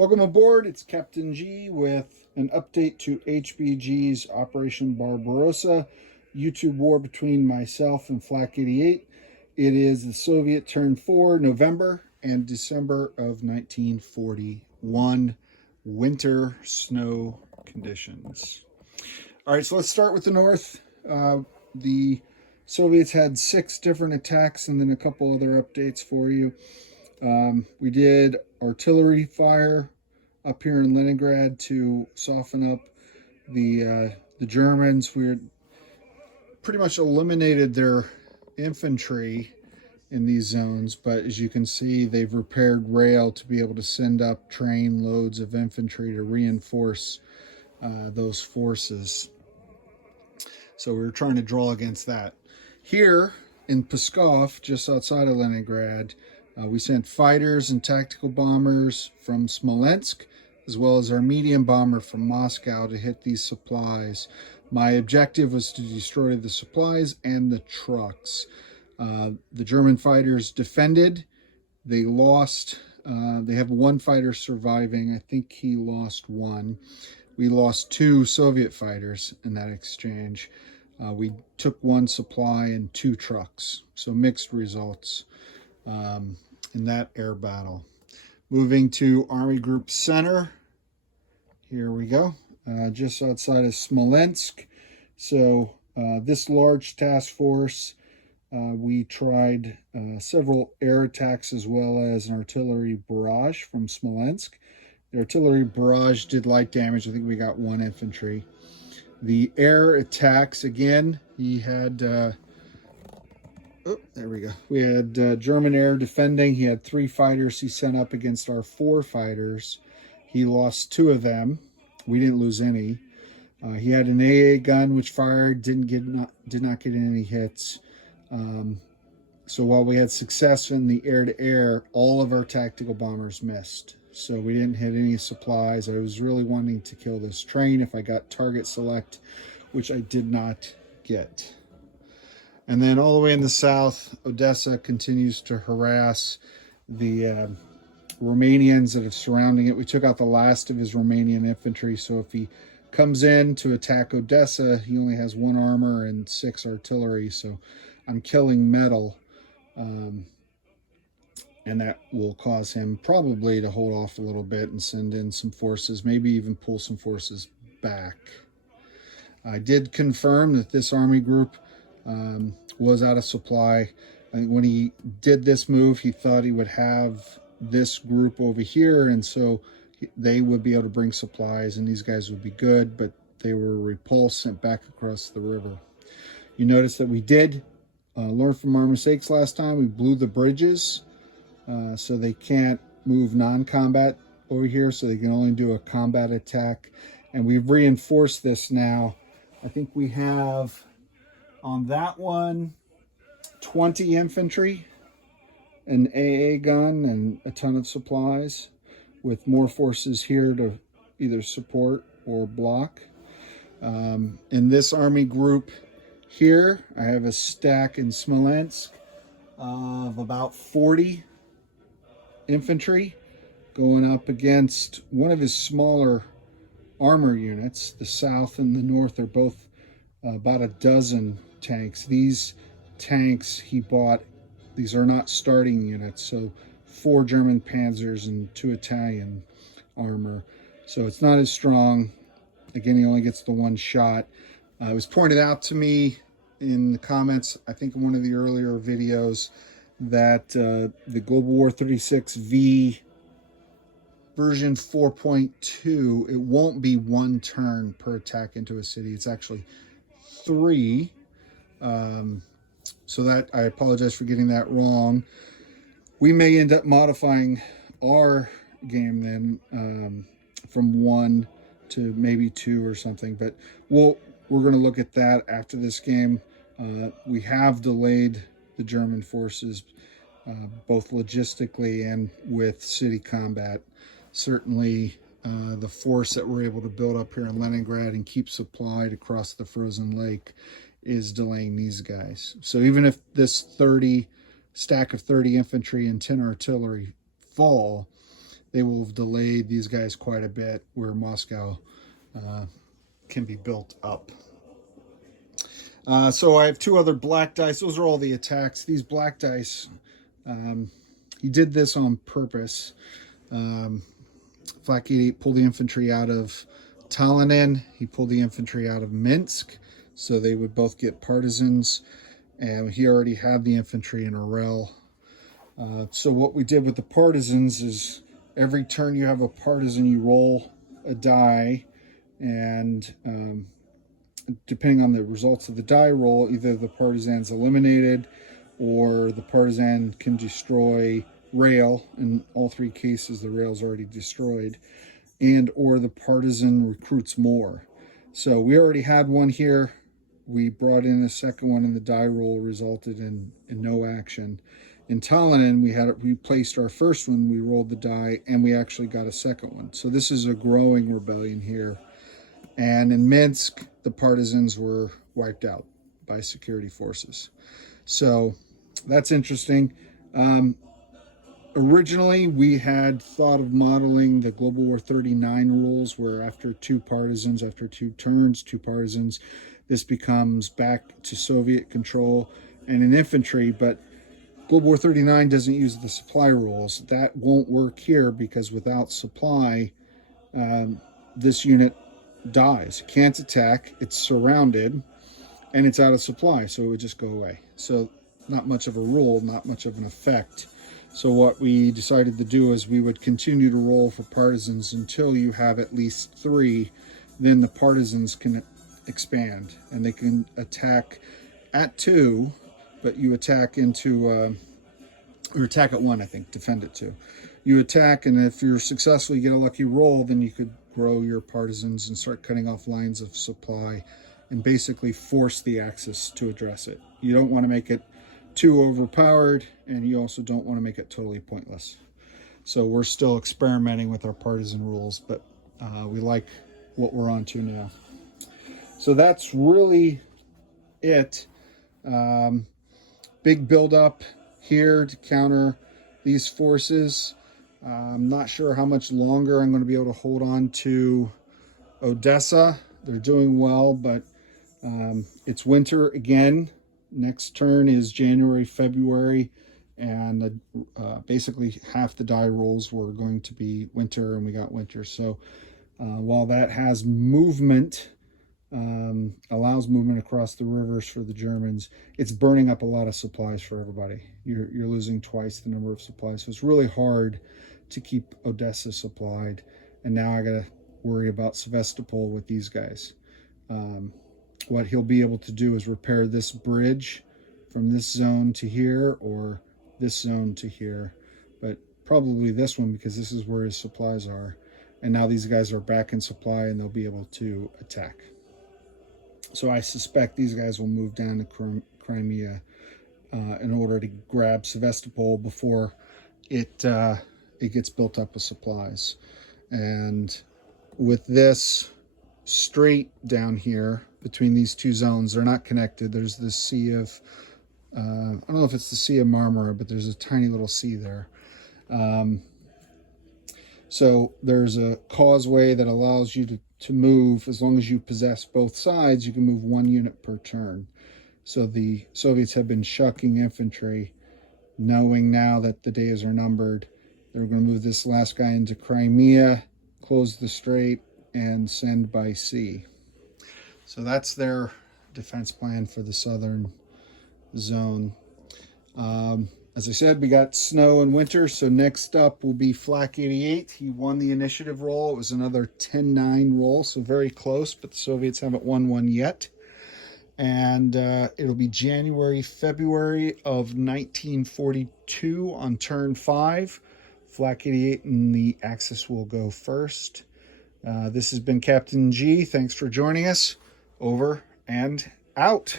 Welcome aboard. It's Captain G with an update to HBG's Operation Barbarossa, YouTube war between myself and Flak 88. It is the Soviet Turn 4, November and December of 1941, winter snow conditions. All right, so let's start with the north. The Soviets had 6 different attacks and then a couple other updates for you. We did artillery fire up here in Leningrad to soften up the Germans. We pretty much eliminated their infantry in these zones, but as you can see, they've repaired rail to be able to send up train loads of infantry to reinforce those forces. So we were trying to draw against that. Here in Pskov, just outside of Leningrad, we sent fighters and tactical bombers from Smolensk, as well as our medium bomber from Moscow to hit these supplies. My objective was to destroy the supplies and the trucks. The German fighters defended. They lost. They have one fighter surviving. I think he lost one. We lost 2 Soviet fighters in that exchange. We took 1 supply and 2 trucks. So mixed results in that air battle. Moving to Army Group Center. Here we go. Just outside of Smolensk. So this large task force, we tried several air attacks as well as an artillery barrage from Smolensk. The artillery barrage did light damage. I think we got 1 infantry. The air attacks, again, he had, there we go. We had German air defending. He had 3 fighters he sent up against our 4 fighters. He lost 2 of them. We didn't lose any. He had an AA gun which fired, did not get any hits. So while we had success in the air-to-air, all of our tactical bombers missed. So we didn't hit any supplies. I was really wanting to kill this train if I got target select, which I did not get. And then all the way in the south, Odessa continues to harass the Romanians that are surrounding it. We took out the last of his Romanian infantry, so if he comes in to attack Odessa, he only has 1 armor and 6 artillery, so I'm killing metal. And that will cause him probably to hold off a little bit and send in some forces, maybe even pull some forces back. I did confirm that this army group was out of supply. I think when he did this move, he thought he would have this group over here, and so they would be able to bring supplies, and these guys would be good, but they were repulsed, sent back across the river. You notice that we did learn from our mistakes last time. We blew the bridges, so they can't move non-combat over here, so they can only do a combat attack. And we've reinforced this now. I think we have on that one 20 infantry, an AA gun, and a ton of supplies, with more forces here to either support or block. In this army group here, I have a stack in Smolensk of about 40 infantry going up against one of his smaller armor units. The south and the north are both about a dozen tanks. These tanks he bought, these are not starting units, so 4 German Panzers and 2 Italian armor. So it's not as strong. Again, he only gets the 1 shot. It was pointed out to me in the comments, I think in one of the earlier videos, that the Global War 36V version 4.2, it won't be 1 turn per attack into a city. It's actually 3. So that, I apologize for getting that wrong. We may end up modifying our game then from 1 to maybe 2 or something, but we're going to look at that after this game. We have delayed the German forces, both logistically and with city combat. Certainly the force that we're able to build up here in Leningrad and keep supplied across the frozen lake is delaying these guys. So even if this stack of 30 infantry and 10 artillery fall, they will have delayed these guys quite a bit, where Moscow can be built up. So I have two other black dice. Those are all the attacks. These black dice, he did this on purpose. Flak 88 pulled the infantry out of Tallinn. He pulled the infantry out of Minsk, so they would both get partisans. And he already had the infantry in Orel. So what we did with the partisans is every turn you have a partisan, you roll a die, and depending on the results of the die roll, either the partisan's eliminated or the partisan can destroy rail. In all three cases, the rail's already destroyed, and or the partisan recruits more. So we already had one here. We brought in a second one, and the die roll resulted in no action. In Tallinn, we placed our first one, we rolled the die, and we actually got a second one. So this is a growing rebellion here. And in Minsk, the partisans were wiped out by security forces. So that's interesting. Originally, we had thought of modeling the Global War 39 rules, where after two partisans, after two turns, two partisans, this becomes back to Soviet control and an infantry. But Global War 39 doesn't use the supply rules. That won't work here, because without supply, this unit dies. It can't attack, it's surrounded, and it's out of supply, so it would just go away. So not much of a rule, not much of an effect. So what we decided to do is we would continue to roll for partisans until you have at least 3. Then the partisans can expand, and they can attack at 2, but you attack into or attack at 1, I think, defend at 2. You attack, and if you're successful, you get a lucky roll, then you could grow your partisans and start cutting off lines of supply and basically force the Axis to address it. You don't want to make it too overpowered, and you also don't want to make it totally pointless. So we're still experimenting with our partisan rules, but we like what we're on to now. So that's really it. Big buildup here to counter these forces. I'm not sure how much longer I'm going to be able to hold on to Odessa. They're doing well, but it's winter again. Next turn is January, February, and basically half the die rolls were going to be winter, and we got winter. So while that has movement, allows movement across the rivers for the Germans, it's burning up a lot of supplies for everybody. You're losing twice the number of supplies, so it's really hard to keep Odessa supplied. And now I gotta worry about Sevastopol with these guys. What he'll be able to do is repair this bridge from this zone to here, or this zone to here, but probably this one, because this is where his supplies are. And now these guys are back in supply, and they'll be able to attack. So I suspect these guys will move down to Crimea in order to grab Sevastopol before it gets built up with supplies. And with this strait down here between these two zones, they're not connected. There's this sea of, I don't know if it's the Sea of Marmara, but there's a tiny little sea there. So there's a causeway that allows you to move. As long as you possess both sides, you can move 1 unit per turn. So the Soviets have been shucking infantry, knowing now that the days are numbered. They're going to move this last guy into Crimea, close the strait, and send by sea. So that's their defense plan for the southern zone. As I said, we got snow and winter, so next up will be Flak 88. He won the initiative roll. It was another 10-9 roll, so very close, but the Soviets haven't won one yet. And it'll be January, February of 1942 on turn 5. Flak 88 and the Axis will go first. This has been Captain G. Thanks for joining us. Over and out.